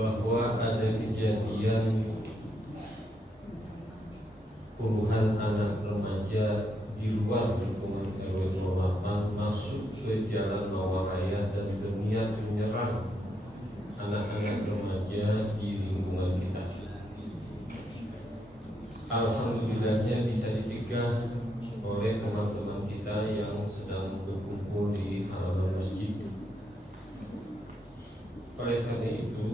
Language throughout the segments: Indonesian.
bahwa ada kejadian puluhan anak remaja di luar lingkungan RW 08 masuk ke Jalan Mawaraya dan berniat menyerang anak-anak remaja di lingkungan kita. Alhamdulillahnya bisa dicegah oleh teman-teman kita yang sedang berkumpul di halaman masjid. Oleh karena itu,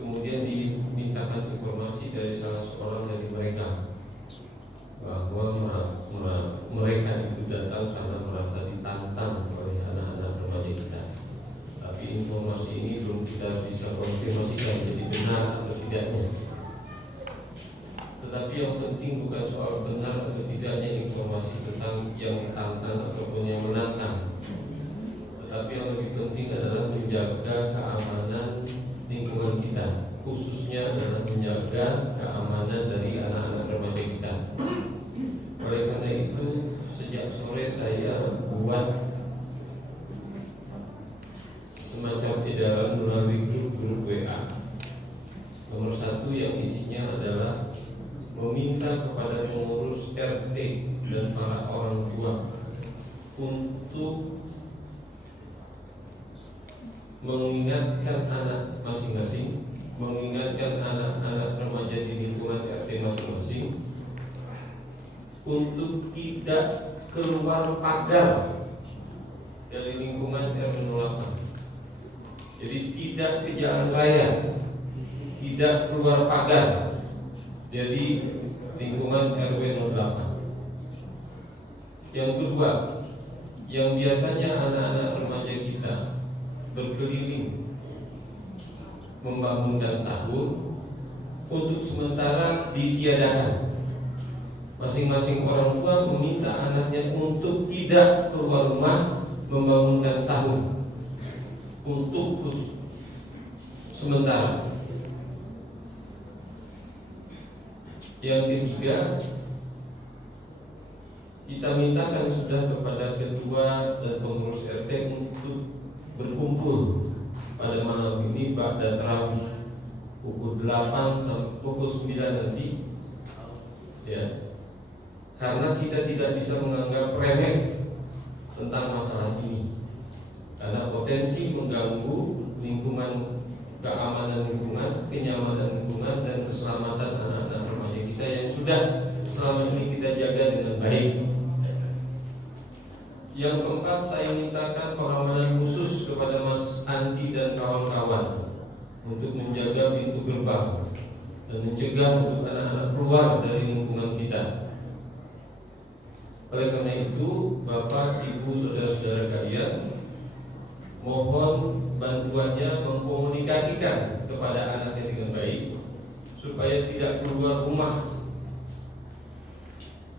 kemudian dimintakan informasi dari salah seorang dari mereka bahwa mereka itu datang karena merasa ditantang oleh anak-anak remaja kita. Tapi informasi ini belum kita bisa konfirmasikan jadi benar atau tidaknya. Tetapi yang penting bukan soal benar atau tidaknya informasi tentang yang ditantang ataupun yang menantang, tetapi yang lebih penting adalah menjaga keamanan lingkungan kita, khususnya adalah menjaga keamanan dari anak-anak remaja kita. Oleh karena itu, sejak sore saya buat semacam edaran melalui grup WA. Nomor 1 yang isinya adalah meminta kepada pengurus RT dan para orang tua untuk mengingatkan anak masing-masing, mengingatkan anak-anak remaja di lingkungan RT masing-masing untuk tidak keluar pagar dari lingkungan RW 08. Jadi tidak ke jalan raya, tidak keluar pagar dari lingkungan RW 08. Yang kedua, yang biasanya anak-anak remaja kita berkeliling membangunkan sahur untuk sementara ditiadakan. Masing-masing orang tua meminta anaknya untuk tidak keluar rumah membangunkan sahur untuk sementara. Yang ketiga, kita mintakan sudah kepada ketua dan pengurus RT untuk berkumpul pada malam ini pada tarawih pukul 8 sampai pukul 9 nanti, ya, karena kita tidak bisa menganggap remeh tentang masalah ini, karena potensi mengganggu lingkungan, keamanan lingkungan, kenyamanan lingkungan, dan keselamatan anak-anak remaja kita yang sudah selama ini kita jaga dengan baik. Yang keempat, saya mintakan pengamanan khusus kepada Mas Andi dan kawan-kawan untuk menjaga pintu gerbang dan mencegah untuk anak-anak keluar dari lingkungan kita. Oleh karena itu, Bapak, Ibu, saudara-saudara kalian, mohon bantuannya mengkomunikasikan kepada anaknya dengan baik supaya tidak keluar rumah,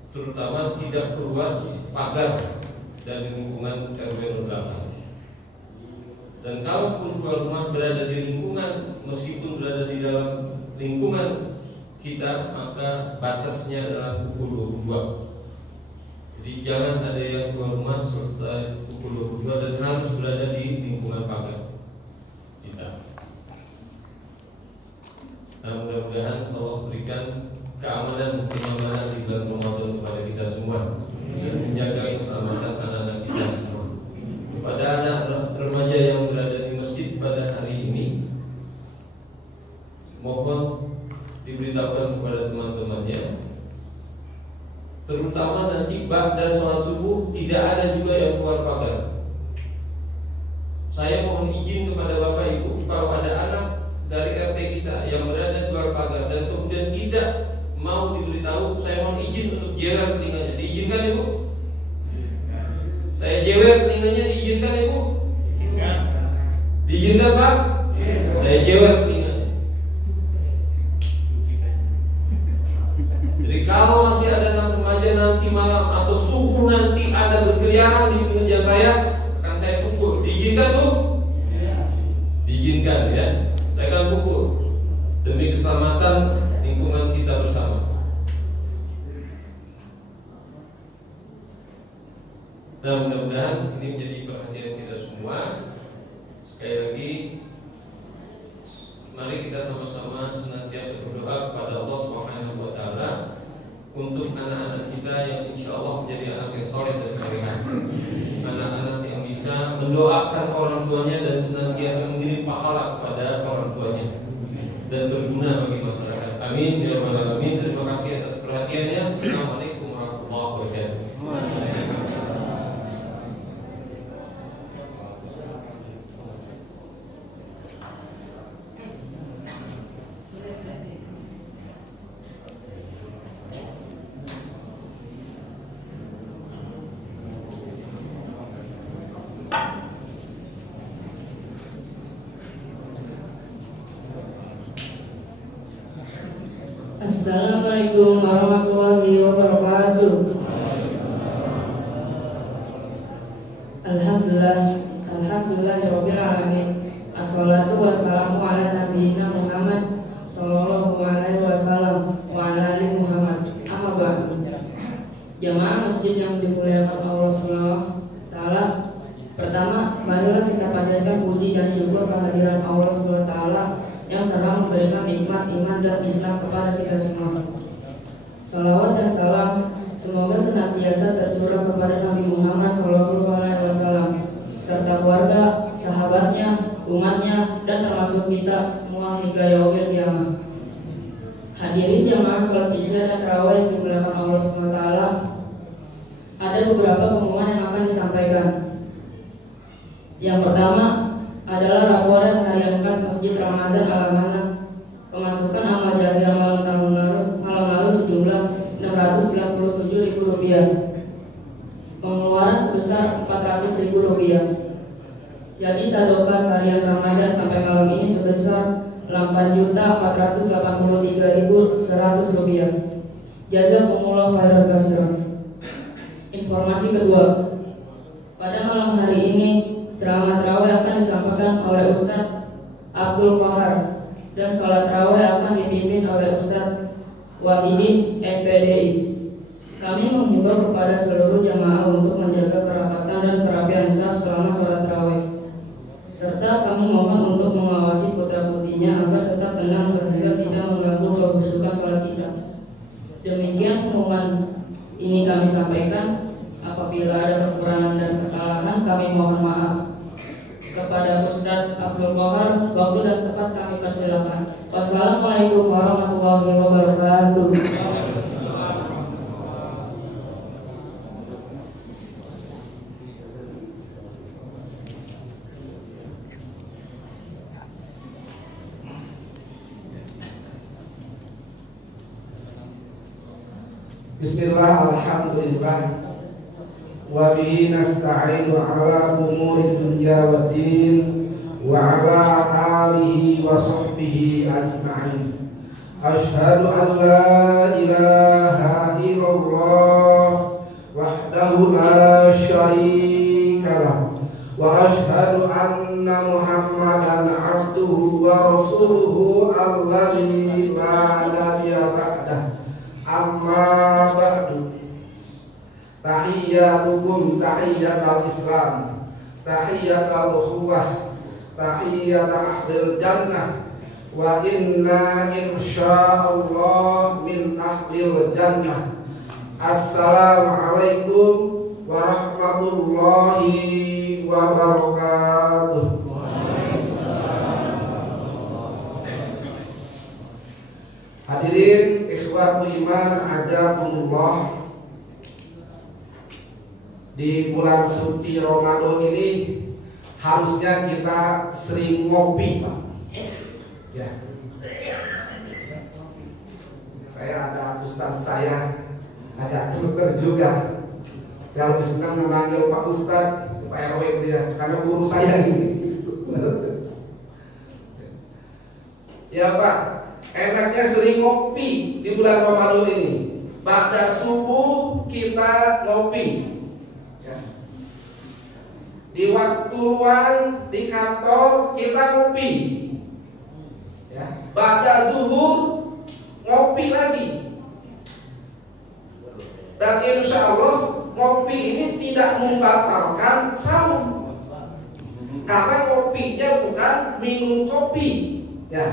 terutama tidak keluar pagar dari lingkungan RW 08. Dan kalaupun keluar rumah berada di lingkungan, meskipun berada di dalam lingkungan kita, maka batasnya adalah pukul 22. Jadi jangan ada yang keluar rumah selesai pukul 22 dan harus berada di lingkungan pagar kita. Nah, mudah-mudahan Allah berikan keamanan dan kenyamanan di bulan Ramadan kepada kita semua, dan menjaga keselamatan anak-anak kita semua. Kepada anak remaja yang berada di masjid pada hari ini, mohon diberitahukan kepada teman-temannya, terutama nanti ba'da sholat subuh tidak ada juga yang keluar pagar. Saya mohon izin kepada Bapak Ibu, kalau ada anak dari RT kita yang berada di luar pagar dan kemudian tidak mau diberitahu, saya mohon izin untuk jewer telinganya. Diizinkan Ibu? Saya jewer telinganya, diizinkan Ibu? Diizinkan Pak? Saya jewer telinganya. Jadi kalau masih ada anak remaja nanti malam atau subuh nanti ada berkeliaran di pinggir jalan raya, akan saya pukul. Diizinkan Bu? Diizinkan ya. Saya akan pukul demi keselamatan lingkungan kita bersama. Nah, mudah-mudahan ini menjadi perhatian kita semua. Sekali lagi Mari kita sama-sama senantiasa berdoa kepada Allah Subhanahu wa taala untuk anak-anak kita yang insya Allah menjadi anak yang soleh dan salehah. Anak-anak yang bisa mendoakan orang tuanya dan senantiasa mengirim pahala kepada orang tuanya dan berguna bagi masyarakat. Amin ya rabbal alamin. Terima kasih atas perhatiannya. Assalamualaikum warahmatullahi wabarakatuh. Assalamualaikum warahmatullahi wabarakatuh. Alhamdulillahirabbil alamin. Assalatu wassalamu ala nabiyina Muhammad sallallahu alaihi wasallam wa ala ali Muhammad. Amma ba'du. Jamaah masjid yang dimuliakan Allah Subhanahu wa taala. Pertama, marilah kita panjatkan puji dan syukur kehadiran Allah Subhanahu wa taala yang telah memberikan nikmat iman dan Islam kepada kita semua. Salawat dan salam semoga senantiasa tercurah kepada Nabi Muhammad SAW serta keluarga, sahabatnya, umatnya, dan termasuk kita semua hingga yaumil qiyamah. Hadirin jamaah salat isya dan tarawih di belakang Allah SWT, ada beberapa pengumuman yang akan disampaikan. Yang pertama adalah laporan harian kas Masjid Ramadan Al-Amanah. Pemasukan amal jariah malam lalu sejumlah Rp697.000. Pengeluaran sebesar Rp400.000. Jadi sadokas harian Ramadan sampai malam ini sebesar Rp8.483.100. Jazakumullah khairan katsiran. Informasi kedua, pada malam hari ini ceramah tarawih akan disampaikan oleh Ustadz Abdul Qahar dan sholat tarawih akan dipimpin oleh Ustadz Wahidin MPDI. Kami menghimbau kepada seluruh jamaah untuk menjaga kerapatan dan kerapian saf selama sholat tarawih, serta kami mohon untuk mengawasi putra-putrinya agar tetap tenang sehingga tidak mengganggu kehusukan sholat kita. Demikian pengumuman ini kami sampaikan. Apabila ada kekurangan dan kesalahan kami mohon maaf. Kepada Ustadz Abdul Qahar, waktu dan tempat kami persilakan. Wassalamualaikum warahmatullahi wabarakatuh. Bismillah, alhamdulillah, wa bihi nasta'inu ala umuri dunya waddin wa ala alihi wa sahbihi ajma'in. Ashhadu an la ilaha illallah wahdahu la syarika lah wa ashhadu anna Muhammadan abduhu wa rasuluhu alladzi la nabiyya ba'dah. Amma ba'du. Tahiyyatukum tahiyyatul Islam, tahiyyatul ukhuwah, tahiyyatul ahlil jannah, wa inna insyaallah min ahlil jannah. Assalamualaikum warahmatullahi wabarakatuh. Hadirin ikhwatu iman ajakumullah. Di bulan suci Ramadan ini harusnya kita sering ngopi, Pak. Ya. Saya ada ustadz saya, ada dokter juga. Saya lebih senang memanggil Pak Ustadz, Pak RW dia, karena guru saya ini. Ya Pak, enaknya sering ngopi di bulan Ramadan ini. Ba'da subuh kita ngopi. Di waktu luang di kantor kita ngopi, ya. Ba'da zuhur ngopi lagi. Dan insya Allah ngopi ini tidak membatalkan saum, karena kopinya bukan minum kopi, Ya,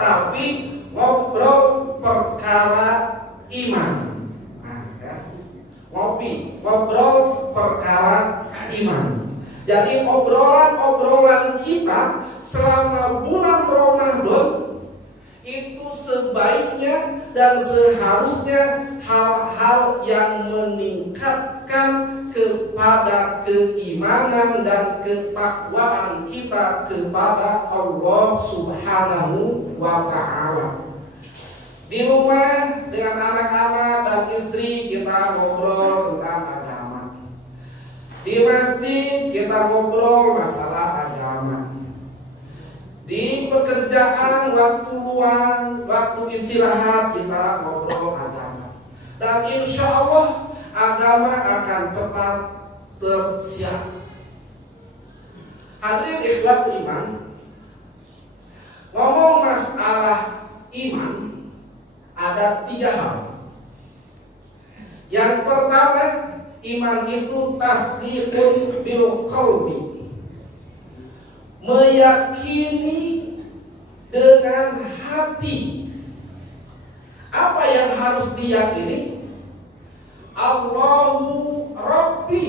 tapi ngobrol perkara iman. Nah, ya. Ngobrol perkara iman. Jadi obrolan-obrolan kita selama bulan Ramadan itu sebaiknya dan seharusnya hal-hal yang meningkatkan kepada keimanan dan ketakwaan kita kepada Allah Subhanahu wa ta'ala. Di rumah dengan anak-anak dan istri kita ngobrol tentang agama. Di masjid kita ngobrol masalah agama. Di pekerjaan, waktu luang, waktu istirahat kita ngobrol agama. Dan insya Allah agama akan cepat tersiap. Hadirin ikhwatul iman, ngomong masalah iman ada 3 hal. Yang pertama, iman itu tasdiqun bil qalbi, meyakini dengan hati. Apa yang harus diyakini? Allahu Rabbi.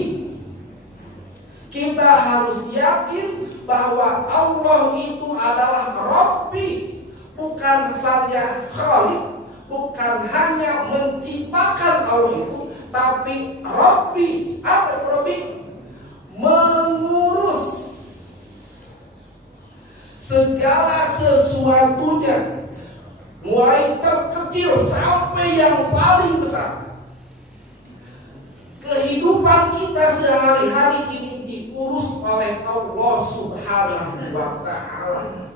Kita harus yakin bahwa Allah itu adalah Rabbi, bukan saja Khalik, bukan hanya menciptakan Allah itu, tapi Rabbi. Apa Rabbi? Mengurus segala sesuatunya, mulai terkecil sampai yang paling besar. Kehidupan kita sehari-hari ini diurus oleh Allah Subhanahu wa ta'ala.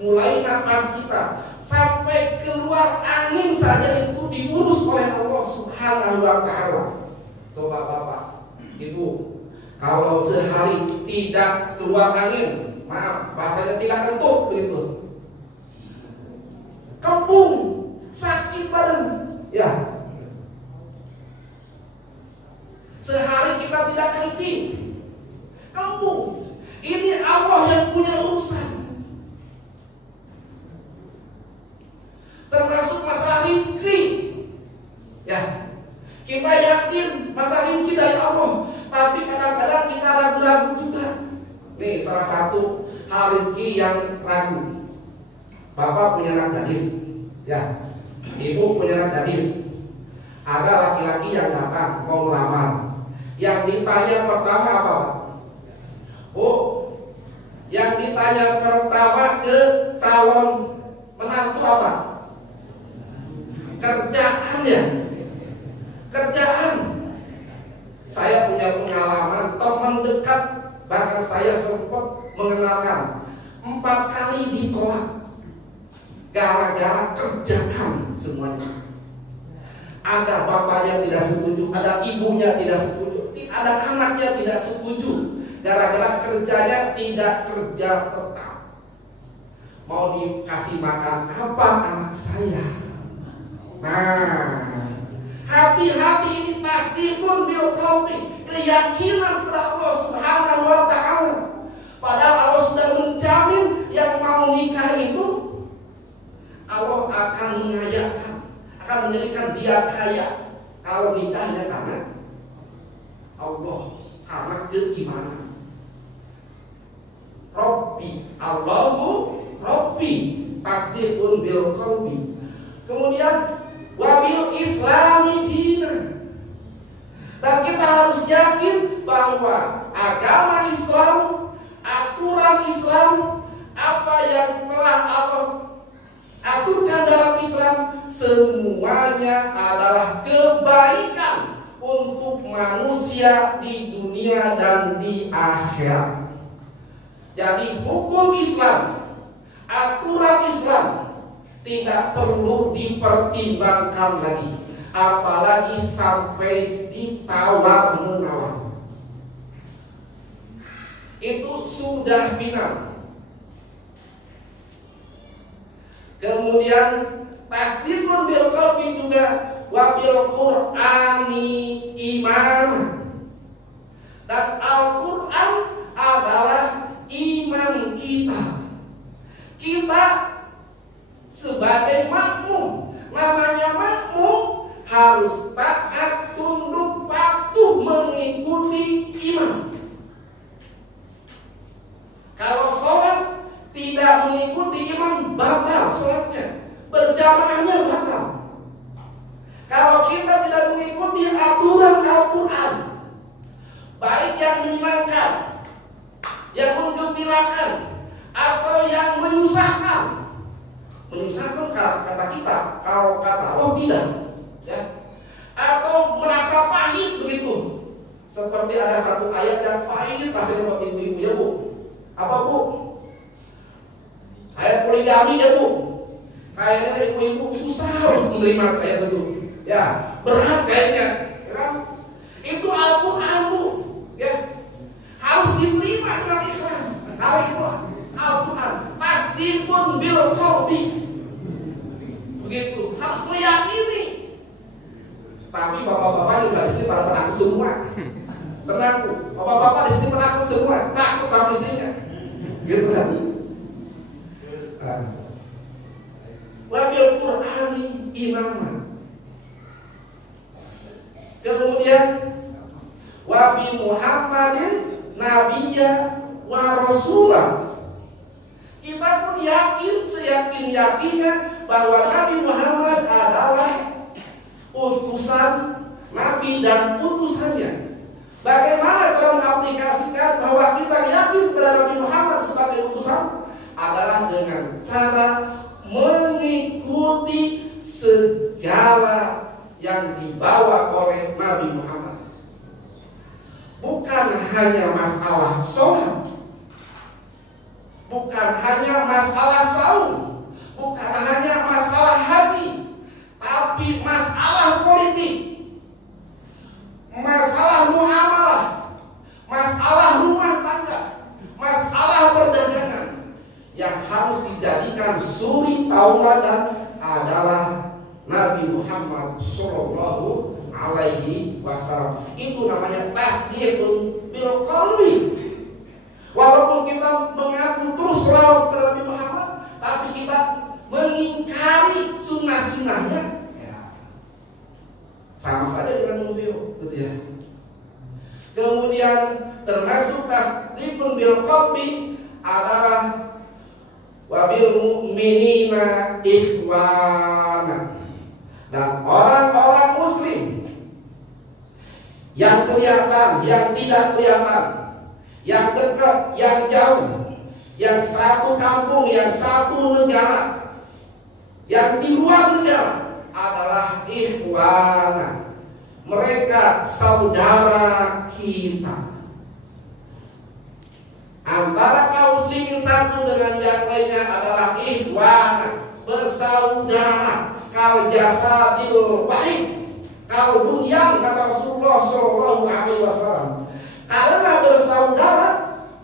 Mulai napas kita sampai keluar angin saja itu diurus oleh Allah Subhanahu wa ta'ala. Coba Bapak, Ibu, kalau sehari tidak keluar angin, maaf, bahasanya tidak kentut begitu, kembung, sakit badan, ya. Sehari kita tidak kencing, kembung. Ini Allah yang punya urusan. Termasuk masalah rezeki, ya. Kita yakin masalah rezeki dari Allah, tapi kadang-kadang kita ragu-ragu juga. Nih salah satu hal rezeki yang ragu. Bapak punya anak gadis, ya. Ibu punya anak gadis. Ada laki-laki yang datang mau melamar. Yang ditanya pertama apa, Pak? Oh, yang ditanya pertama ke calon menantu apa? Kerjaannya. Kerjaan. Saya punya pengalaman, teman dekat, bahkan saya sempat mengenalkan 4 kali ditolak gara-gara kerjaan semuanya. Ada bapaknya tidak setuju, ada ibunya tidak setuju, ada anaknya tidak setuju, gara-gara kerjanya tidak kerja tetap. Mau dikasih makan apa anak saya? Nah, hati-hati, ini tasdiqun bil qalbi, keyakinan kepada Allah Subhanahu wa ta'ala. Padahal Allah sudah menjamin yang mau nikah itu Allah akan mengayakan, akan menjadikan dia kaya kalau nikahnya karena Allah, karena keimanan. Rabbi, Allahu Rabbi, tasdiqun bil qalbi. Kemudian wabil islami dina. Dan kita harus yakin bahwa agama Islam, aturan Islam, apa yang telah Allah aturkan dalam Islam, semuanya adalah kebaikan untuk manusia di dunia dan di akhirat. Jadi hukum Islam, aturan Islam tidak perlu dipertimbangkan lagi, apalagi sampai ditawar-menawar. Itu sudah final. Kemudian tasdiqun bil qalbi juga wa bil Qur'ani imam. Dan Al-Qur'an adalah iman kita. Kita sebagai makmum. Namanya makmum harus taat, tunduk, patuh mengikuti imam. Kalau sholat tidak mengikuti imam, batal sholatnya, berjamaahnya batal. Kalau kita tidak mengikuti aturan Al-Quran, baik yang menyenangkan, yang menggembirakan, atau yang menyusahkan. Menyusahkan kata kita, kalau kata Allah tidak, ya. Atau merasa pahit begitu. Seperti ada satu ayat yang pahit rasanya buat ibu-ibu, ya Bu. Apa Bu? Ayat poligami, ya Bu. Kayaknya ibu-ibu susah menerima ayat itu, ya, berat kayaknya, ya kan? Itu Al-Quran Bu, ya, harus diterima dengan ikhlas. Kalau itu Al-Quran, tasdiqun bil qalbi, begitu, harus meyakini. Tapi bapak-bapak juga di sini pada penakut semua. Tenang Bu, bapak-bapak di sini penakut semua, takut sama istrinya, gitu kan? Wabil Qur'ani imaman. Kemudian wabi Muhammadin nabiyya wa rasulah. Kita pun yakin, seyakin-yakinnya bahwa Nabi Muhammad adalah utusan Nabi dan utusannya. Bagaimana cara mengaplikasikan bahwa kita yakin kepada Nabi Muhammad sebagai utusan? Adalah dengan cara mengikuti segala yang dibawa oleh Nabi Muhammad. Bukan hanya masalah sholat, bukan hanya masalah saum, bukan hanya masalah haji, tapi masalah politik, masalah muamalah, masalah rumah tangga, masalah perdagangan. Yang harus dijadikan suri tauladan adalah Nabi Muhammad Sallallahu Alaihi Wasallam. Itu namanya tasdiqun bil qalbi. Walaupun kita mengaku terus selawat kepada Nabi Muhammad, tapi kita mengingkari sunnah-sunnahnya, ya, sama saja dengan mobil, gitu ya. Kemudian termasuk tasdiqun bil qalbi adalah wabil mu'minina ikhwana, dan orang-orang muslim yang kelihatan, yang tidak kelihatan, yang dekat, yang jauh, yang satu kampung, yang satu negara, yang di luar negara, adalah ikhwana. Mereka saudara kita. Antara kaum muslimin satu dengan yang lainnya adalah ikhwan, bersaudara. Kal jasadil wahid, kal bunyan, kata Rasulullah Shallallahu Alaihi Wasallam. Karena bersaudara,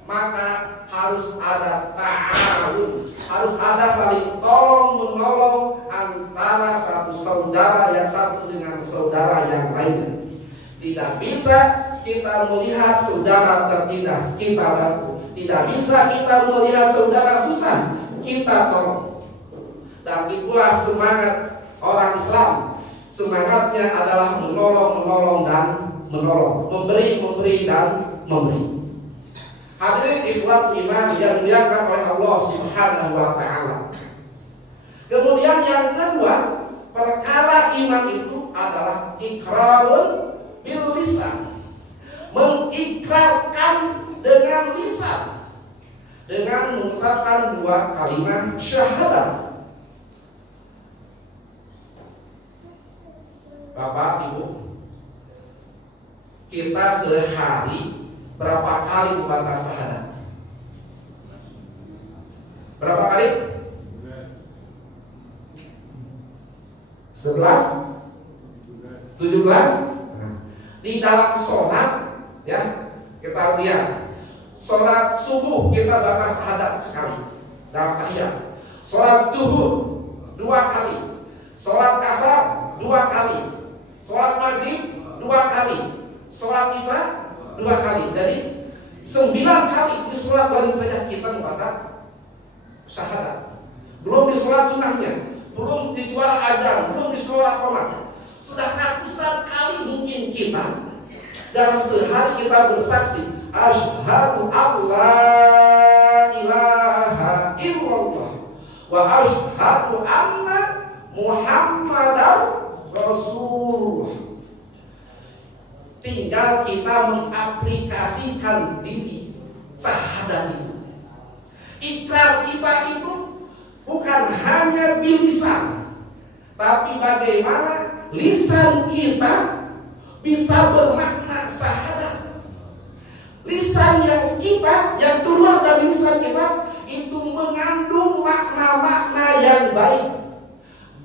maka harus ada ta'awun, harus ada saling tolong menolong antara satu saudara yang satu dengan saudara yang lainnya. Tidak bisa kita melihat saudara tertindas, kita bantu. Tidak bisa kita melihat saudara susah, kita tolong. Dan itulah semangat orang Islam. Semangatnya adalah menolong dan menolong, memberi dan memberi. Hadirin ikhwat iman yang dimuliakan oleh Allah Subhanahu wa taala. Kemudian yang kedua, perkara iman itu adalah iqrarun bil lisan. Mengikrarkan dengan lisan, dengan mengucapkan dua kalimat syahadat. Bapak Ibu, kita sehari berapa kali membaca syahadat? Berapa kali? 11? 17? Di dalam sholat, ya, kita lihat. Sholat subuh kita baca syahadat sekali dalam tahiyat. Sholat zuhur 2 kali. Sholat asar 2 kali. Sholat maghrib 2 kali. Sholat isya 2 kali. Jadi 9 kali di sholat wajib saja kita membaca syahadat. belum di sholat sunnahnya, belum di suara azan, belum di suara qomat. Sudah ratusan kali mungkin kita dalam sehari kita bersaksi, asyhadu alla ilaha illallah wa asyhadu anna Muhammadar Rasulullah. Tinggal kita mengaplikasikan diri syahadat itu. Ikrar kita itu bukan hanya bilisan, tapi bagaimana lisan kita bisa bermakna syahadat. Lisan yang keluar dari lisan kita itu mengandung makna-makna yang baik,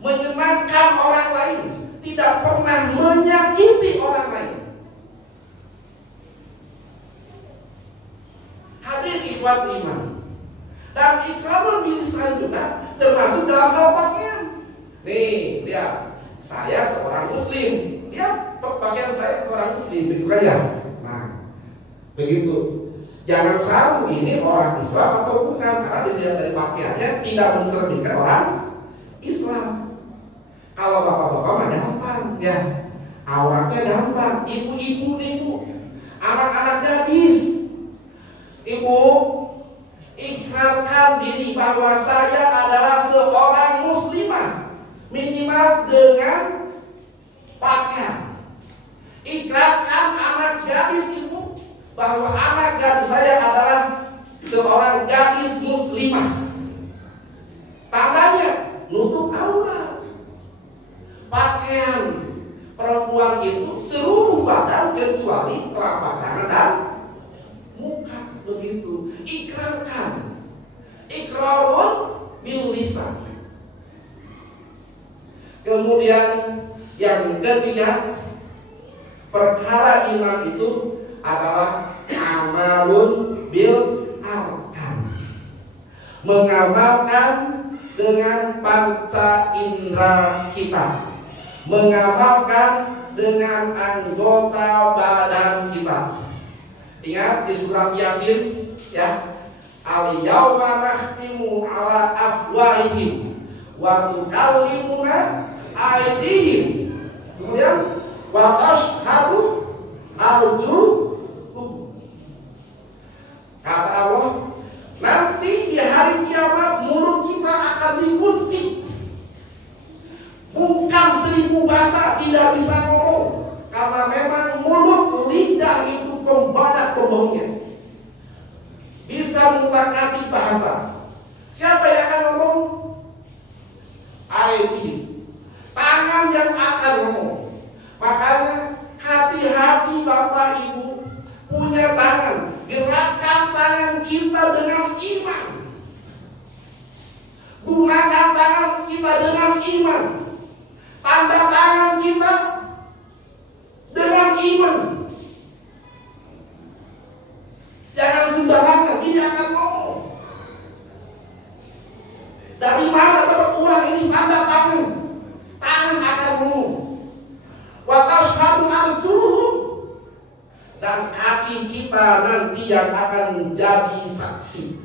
menyenangkan orang lain, tidak pernah menyakiti orang lain. Hadir ikhwat iman. Dan ikrar bilisan juga termasuk dalam hal pakaian. Nih, lihat, saya seorang muslim. Lihat pakaian saya seorang muslim, begitu kan ya? Nah, begitu. Jangan saru ini orang Islam atau bukan, karena dilihat dari pakaiannya tidak mencerminkan orang Islam. Kalau bapak-bapak mah gampang, ya. Auratnya gampang. Ibu-ibu, anak-anak gadis. Ibu, ikrarkan diri bahwa saya adalah seorang muslimah, minimal dengan pakaian. Ikrarkan anak gadis ibu bahwa anak gadis saya adalah seorang gadis muslimah. Tandanya nutup aurat. Pakaian perempuan itu seluruh badan kecuali telapak tangan dan muka. Begitu, ikrarkan. Ikrarun bil lisan. Kemudian yang ketiga, perkara iman itu adalah amalun bil arkan. Mengamalkan dengan panca indera kita, mengamalkan dengan anggota badan kita. Ingat di surat Yasin, ya, al yauma nakhtimu ala afwahihim wa tukallimuna aydihim, kemudian wa tashhadu arjuluhum. Kata Allah, nanti di hari kiamat mulut kita akan dikunci. Bukan 1000 bahasa tidak bisa ngomong, karena memang mulut lidah itu banyak pembohongnya, bisa mengutak-atik bahasa. Siapa yang akan ngomong? Aidi, tangan yang akan ngomong. Makanya hati-hati Bapak Ibu punya tangan, gerakkan tangan kita dengan iman, gunakan tangan kita dengan iman, tanda tangan kita dengan iman. Jangan sembarangan, ini akan ngomong. Dari mana dapat uang ini? Tanda tangan. Tangan akan ngomong. Wa tashhadu arjuluhum. Dan kaki kita nanti yang akan menjadi saksi.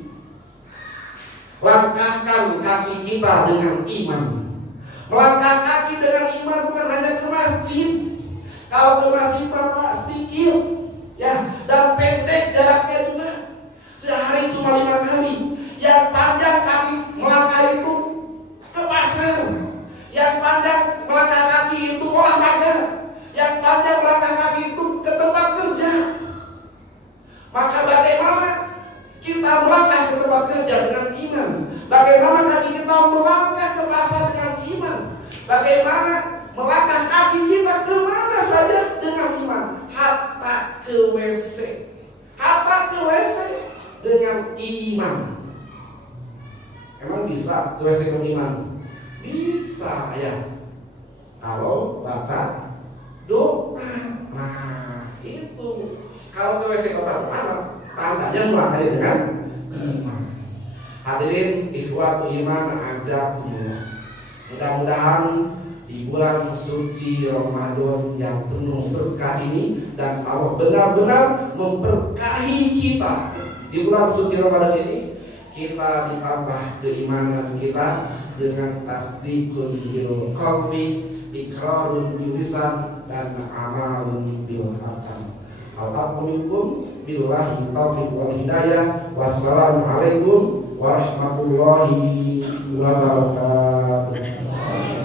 Langkahkan kaki kita dengan iman. Melangkah kaki dengan iman bukan hanya ke masjid. Kalau ke masjid Bapak sedikit, ya, dan pendek jaraknya juga. Sehari cuma 5 kali. Yang panjang kaki melangkah itu ke pasar. Yang panjang melangkah kaki itu olahraga. Yang panjang melangkah kaki itu ke tempat kerja. Maka bagaimana kita melangkah ke tempat kerja dengan iman? Bagaimana kaki kita melangkah ke pasar dengan iman? Bagaimana melangkah kaki kita kemana saja dengan iman? Hatta ke WC. Hatta ke WC dengan iman. Emang bisa ke WC dengan iman? Bisa ya, kalau baca doa. Nah itu, kalau ke WC kota mana? Tandanya melangkah dengan iman. Hadirin ikhwatu iman azakumullah. Mudah-mudahan di bulan suci Ramadan yang penuh berkah ini, dan Allah benar-benar memberkahi kita di bulan suci Ramadan ini, kita ditambah keimanan kita dengan tasdiqun bil qalbi, iqrarun bil lisan, dan amalun bil arkan. Alhamdulillah billahi taufiq wal hidayah. Wassalamualaikum warahmatullahi wabarakatuh.